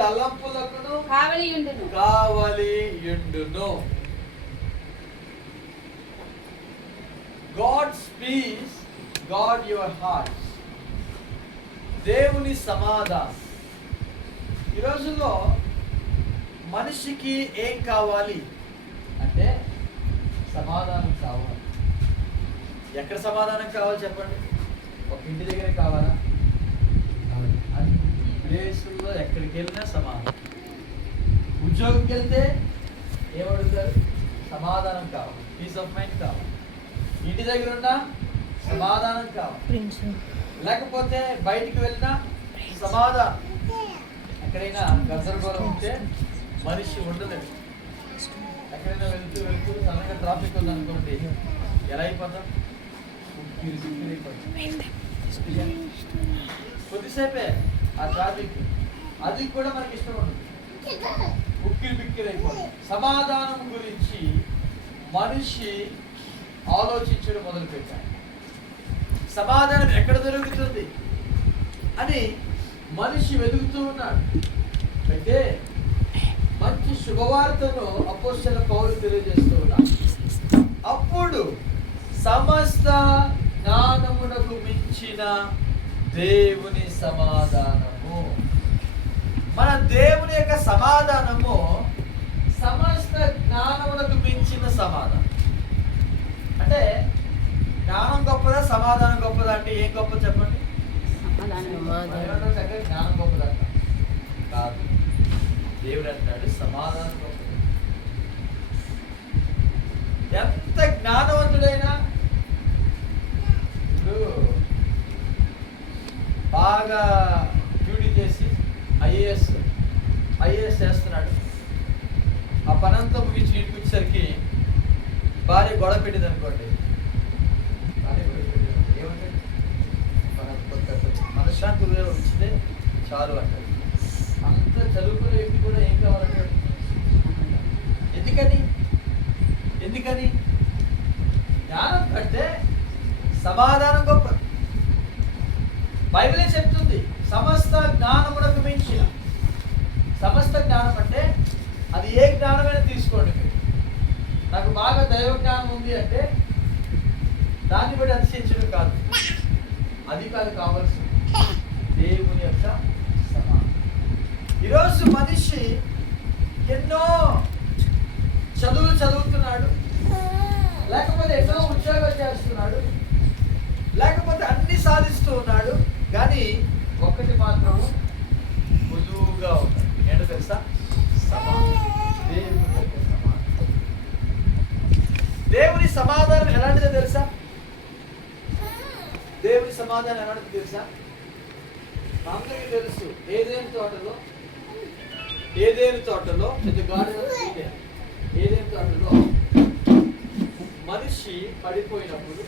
తలంపులకును కావలియుండును. God's peace, God your heart. దేవుని సమాధానం. ఈ రోజుల్లో మనిషికి ఏం కావాలి అంటే సమాధానం కావాలి. ఎక్కడ సమాధానం కావాలి చెప్పండి? ఒక ఇంటి దగ్గరే కావాలా? అన్ని ప్లేసుల్లో ఎక్కడికి వెళ్ళినా సమాధానం. ఉద్యోగంకి వెళ్తే ఏమడుగుతారు? సమాధానం కావాలి, పీస్ ఆఫ్ మైండ్ కావాలి. ఇంటి దగ్గర ఉన్నా సమాధానం కావాలి. లేకపోతే బయటికి వెళ్ళినా సమాధానం. ఎక్కడైనా గందరగోళం ఉంటే మనిషి ఉండలేదు. ఎక్కడైనా వెళ్తూ సడన్గా ట్రాఫిక్ ఉందనుకోండి, ఎలా అయిపోతాం? కొద్దిసేపే ఆ ట్రాఫిక్, అది కూడా మనకి ఇష్టం ఉండదు, ఉక్కిరి బిక్కిరి అయిపోతాం. సమాధానం గురించి మనిషి ఆలోచించడం మొదలుపెట్టాడు. సమాధానం ఎక్కడ దొరుకుతుంది అని మనిషి వెతుకుతూ ఉన్నాడు. అయితే మంచి శుభవార్తను అపోస్తలుడైన పౌలు తెలియజేస్తూ ఉన్నాడు. అప్పుడు సమస్త జ్ఞానమునకు మించిన దేవుని సమాధానము, మన దేవుని యొక్క సమాధానము సమస్త జ్ఞానమునకు మించిన సమాధానం. అంటే జ్ఞానం గొప్పదా సమాధానం గొప్పదా అంటే ఏం గొప్ప చెప్పండి? జ్ఞానం గొప్పదంట కాదు, దేవుడు అంటాడు సమాధానం గొప్పది. ఎంత జ్ఞానవంతుడైనా ఇప్పుడు బాగా డ్యూటీ చేసి ఐఏఎస్ చేస్తున్నాడు. ఆ పనంతా ముగించి ఇంటికి వచ్చేసరికి భార్య గొడవ పెట్టింది అనుకోండి, ఏమంటే మనశ్శాంతి ఉంచితే చాలు అంటాడు. అంత చదువుకునే వ్యక్తి కూడా ఏం కావాలంటాడు? ఎందుకని జ్ఞానం కంటే సమాధానం గొప్ప. బైబిలే చెప్తుంది సమస్త జ్ఞానమునకు మించిన. సమస్త జ్ఞానం అంటే అది ఏ జ్ఞానమైనా తీసుకోండి. మీరు నాకు బాగా దైవ జ్ఞానం ఉంది అంటే దాన్ని బట్టి అతిశయించడం కాదు, అది కాదు కావాల్సింది దేవుని యొక్క సమాధానం. ఈరోజు మనిషి ఎన్నో చదువులు చదువుతున్నాడు, లేకపోతే ఎన్నో ఉద్యోగాలు చేస్తున్నాడు, లేకపోతే అన్ని సాధిస్తూ ఉన్నాడు, కానీ ఒక్కటి మాత్రం మృదువుగా ఉన్నాడు. ఏంటో తెలుసా? దేవుని సమాధానం ఎలాంటిదో తెలుసా? దేవుని సమాధానం ఎలాంటిదో తెలుసా? అందరికీ తెలుసు. ఏదేని తోటలో ఏదేని తోటలో మనిషి పడిపోయినప్పుడు